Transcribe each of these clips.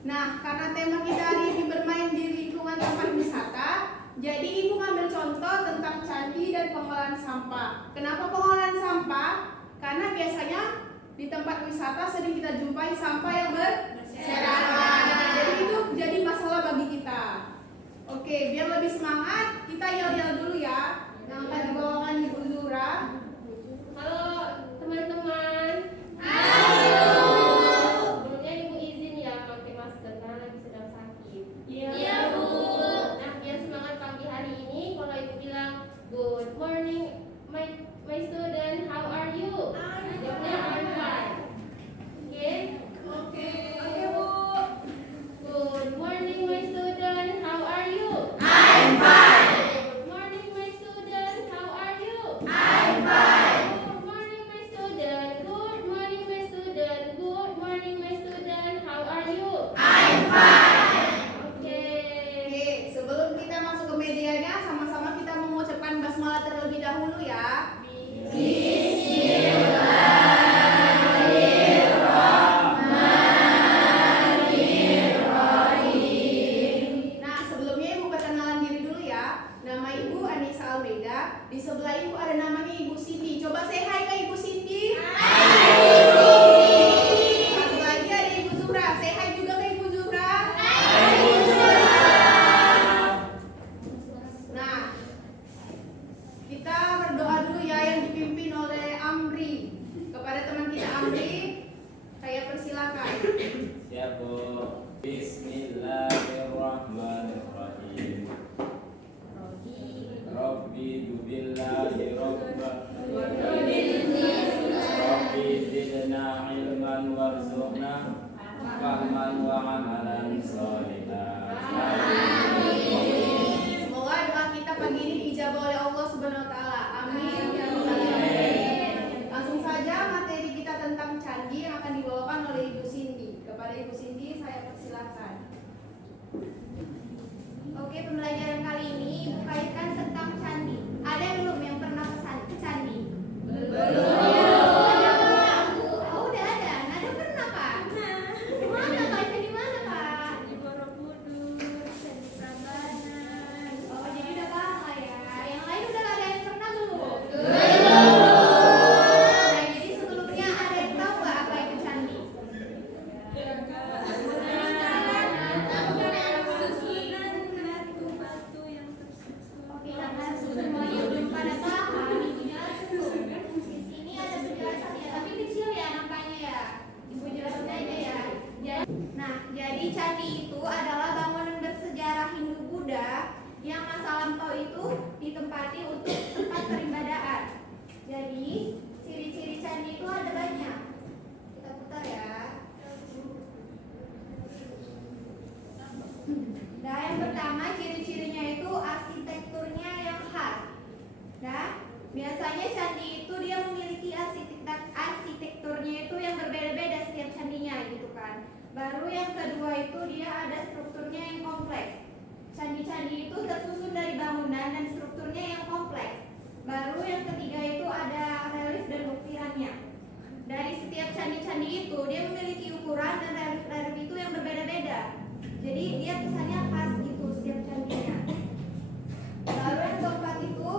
Nah, karena tema kita hari ini bermain di lingkungan tempat wisata, jadi Ibu ngambil contoh tentang candi dan pengolahan sampah. Kenapa pengolahan sampah? Karena biasanya di tempat wisata sering kita jumpai sampah yang berserakan. Jadi itu jadi masalah bagi kita. Oke, biar lebih semangat, kita yel-yel dulu ya. Yang akan dibawakan Ibu Zura. Halo teman-teman. Halo. Sebelumnya Ibu izin ya pakai masker karena lagi sedang sakit. Iya, Bu. Nah, biar semangat pagi hari ini, kalau Ibu bilang good morning my student, how are you? Jawabnya I'm fine. Oke? Oke, Bu. Good morning my student, how are you? I'm fine. Good morning my student, how are you? I'm fine. Good morning my student. Good morning my student. Good morning my student, how are you? I'm fine. Oke. Oke, sebelum kita masuk ke medianya, sama-sama kita mengucapkan basmalah terlebih dahulu ya. Nah, sebelumnya Ibu perkenalan diri dulu ya. Nama Ibu Anissa Almeida. Di sebelah Ibu ada namanya Ibu Cindy. Coba say hi ke Ibu Cindy. Satu lagi ada Ibu Zura. Say hi juga ke Ibu Zura. Nah, kita berdoa dulu ya yang dipimpin oleh Amri. Kepada teman kita Amri, saya persilakan. Siap, Bu. Bismillahirrahmanirrahim. Rabbi dubillahi Rabbi zidna ilman warzuqna fahman wa amalan sholihan. Semoga doa kita pagi ini diijabah oleh Allah Subhanahu wa taala. Amin ya rabbal alamin. Langsung saja materi kita tentang candi yang akan dibawakan oleh Ibu Cindy. Kepada Ibu Cindy saya persilakan. Oke, pembelajaran kali ini Ibu kaitkan tentang candi. Ada belum yang pernah ke candi? Oh, udah ada. Nada pernah, Kak? Mana, Kak? Candi mana, Kak? Di Borobudur, Candi Prambanan. Oh, jadi udah paham lah ya. Yang lain udah ada yang pernah belum? Nah, jadi sebelumnya ada yang tahu nggak apa itu candi? Susunan batu-batu yang tersusun. Oke, karena semuanya belum pada paham, Ibu jelasin dulu. Di sini ada penjelasannya, tapi kecil ya nampaknya ya. Ibu jelasin aja ya. Jadi candi itu adalah bangunan bersejarah Hindu-Buddha yang masa lampau itu ditempati untuk tempat peribadahan. Jadi ciri-ciri candi itu ada banyak. Kita putar ya. Nah, yang pertama ciri-cirinya itu arsitekturnya yang khas. Nah, biasanya candi itu dia memiliki arsitekturnya itu yang berbeda-beda setiap candinya gitu kan. Baru yang kedua itu dia ada strukturnya yang kompleks. Candi-candi itu tersusun dari bangunan dan strukturnya yang kompleks. Baru yang ketiga itu ada relief dan buktirannya. Dari setiap candi-candi itu dia memiliki ukuran dan relief itu yang berbeda-beda. Jadi dia kesannya khas gitu setiap candinya. Lalu yang keempat itu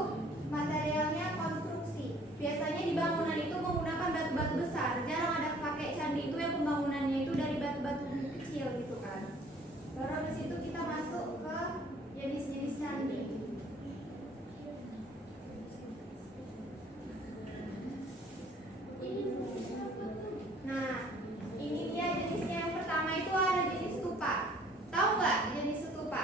materialnya konstruksi. Biasanya di bangunan itu menggunakan batu-batu besar. Jarang ada pakai candi itu yang pembangunannya itu dari batu-batu kecil gitu kan. Baru habis itu kita masuk ke jenis-jenis candi. Nah, ini dia jenisnya. Yang pertama itu ada jenis stupa. Tahu nggak jenis stupa?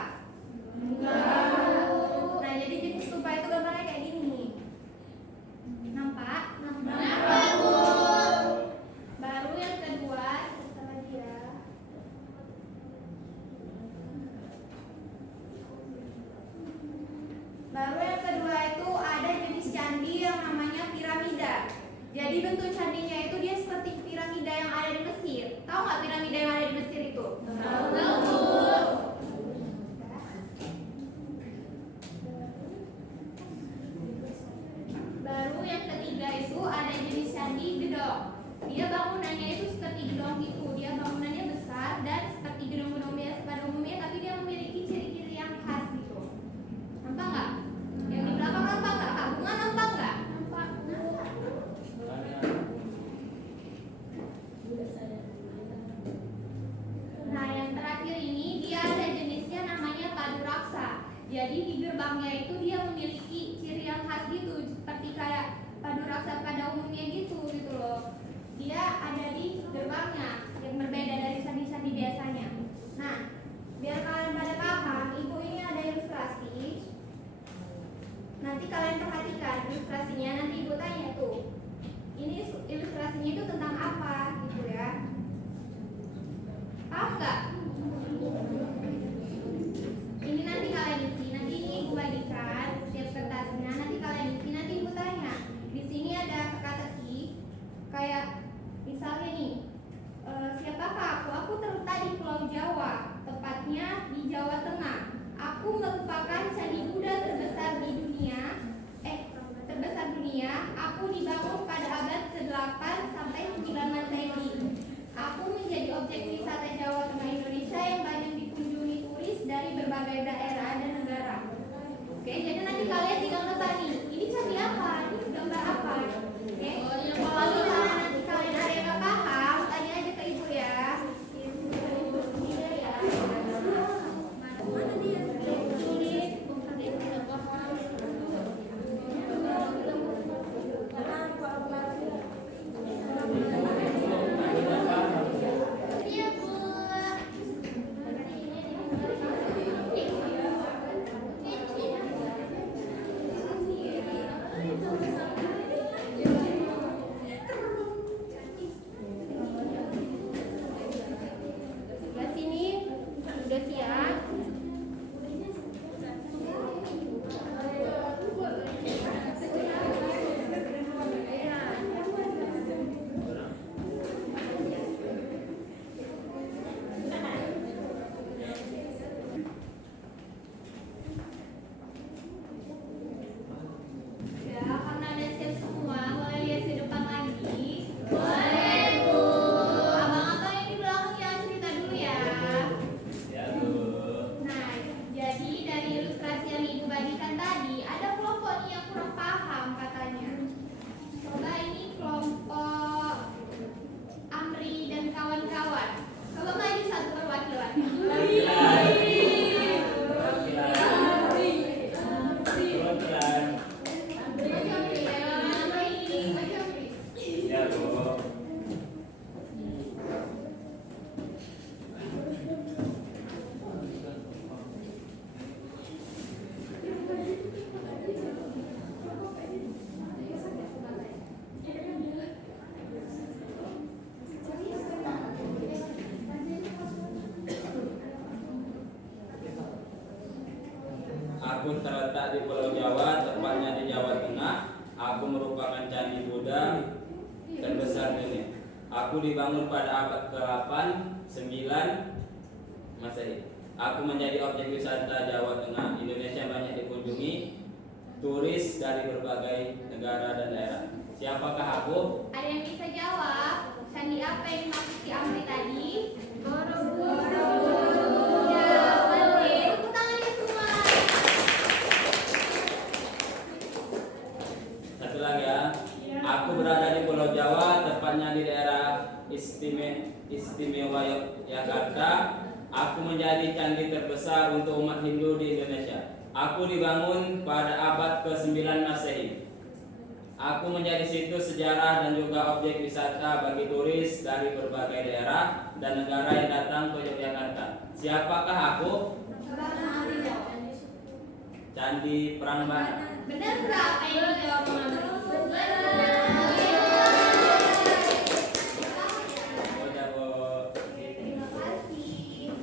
Misalnya nih, siapakah aku? Aku terletak di Pulau Jawa, tepatnya di Jawa Tengah. Aku merupakan candi Buddha terbesar di dunia. Aku dibangun pada abad ke-8 sampai 9 Masehi. Aku menjadi objek wisata Jawa Tengah Indonesia yang banyak dikunjungi turis dari berbagai daerah dan negara. Oke, jadi nanti kalian tinggal nebak nih, ini candi apa? Ini gambar apa? Oke, kalau misalnya nanti kalian ada yang nggak paham, tanya aja ke ibu ya. Mana dia? Iya, Bu. Sebelah sini sudah siap. Ya, karena udah siap semua, boleh lihat di depan lagi. Boleh, Bu. Abang-abang yang di belakang ya cerita dulu ya. Ya Bu. Nah, jadi dari ilustrasi yang Ibu bagikan tadi, ada kelompok nih yang kurang paham katanya. Coba ini kelompok Amri dan kawan-kawan. Coba maju satu perwakilannya. Perwakilan. Maju Amri, nama ini maju Amri. Ya Bu. Aku terletak di Pulau Jawa, tepatnya di Jawa Tengah. Aku merupakan candi Buddha terbesar di dunia. Aku dibangun pada abad ke-8, 9 Masehi. Aku menjadi objek wisata Jawa Tengah. Indonesia banyak dikunjungi turis dari berbagai negara dan daerah. Siapakah aku? Ada yang bisa jawab? Candi apa yang dimaksud si Amri tadi? Borobudur. Ya, oke. Tepuk tangannya semua. Satu lagi ya. Aku berada di Pulau Jawa, tepatnya di daerah Istimewa Yogyakarta. Aku menjadi candi terbesar untuk umat Hindu di Indonesia. Aku dibangun pada abad ke-9 Masehi. Aku menjadi situs sejarah dan juga objek wisata bagi turis dari berbagai daerah dan negara yang datang ke Yogyakarta. Siapakah aku? Coba Amri jawab. Candi Prambanan. Benar nggak apa yang dijawab Amri? Udah, Bu. Terima kasih.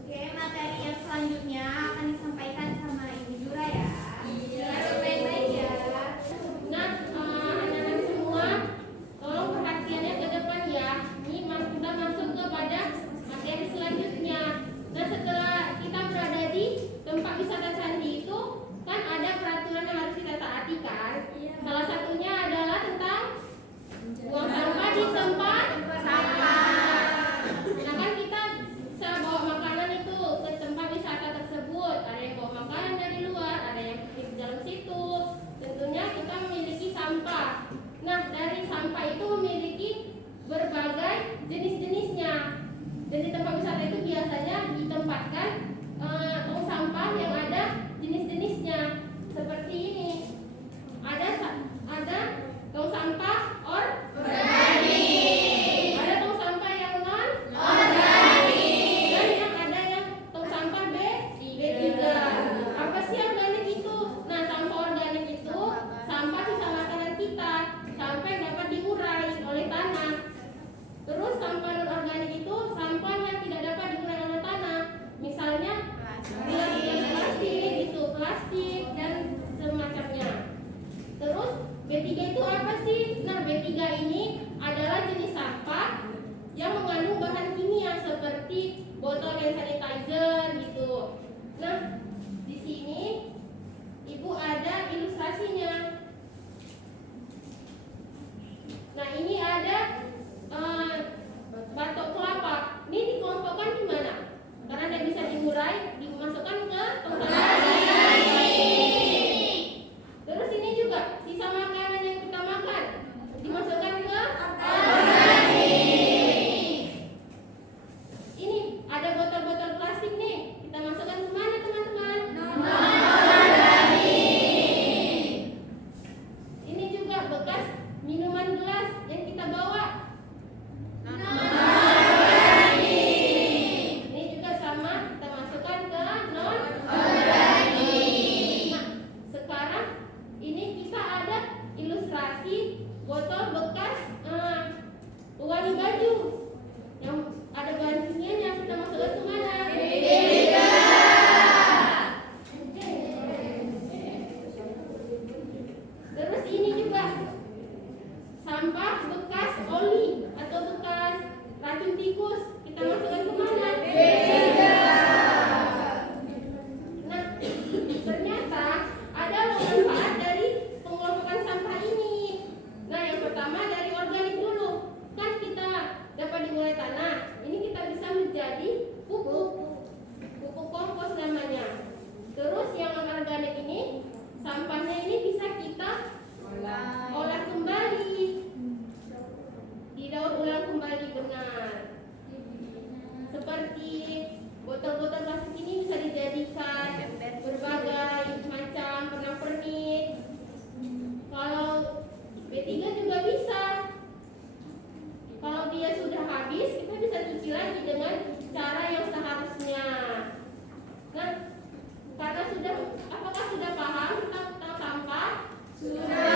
Oke, materi yang selanjutnya akan disampaikan sama Ibu Jura ya. Harus baik-baik ya. Nah, anak-anak semua, tolong perhatiannya ke depan ya. Ini sudah masuk kepada materi selanjutnya. Nah, setelah kita berada di tempat wisata candi itu, kan ada peraturan yang harus kita taati kan? Salah satunya adalah kembali benar. Seperti botol-botol plastik ini bisa dijadikan berbagai macam pernak-pernik. Kalau B3 juga bisa. Kalau dia sudah habis, kita bisa cuci lagi dengan cara yang seharusnya. Nah, karena apakah sudah paham tentang sampah? Sudah.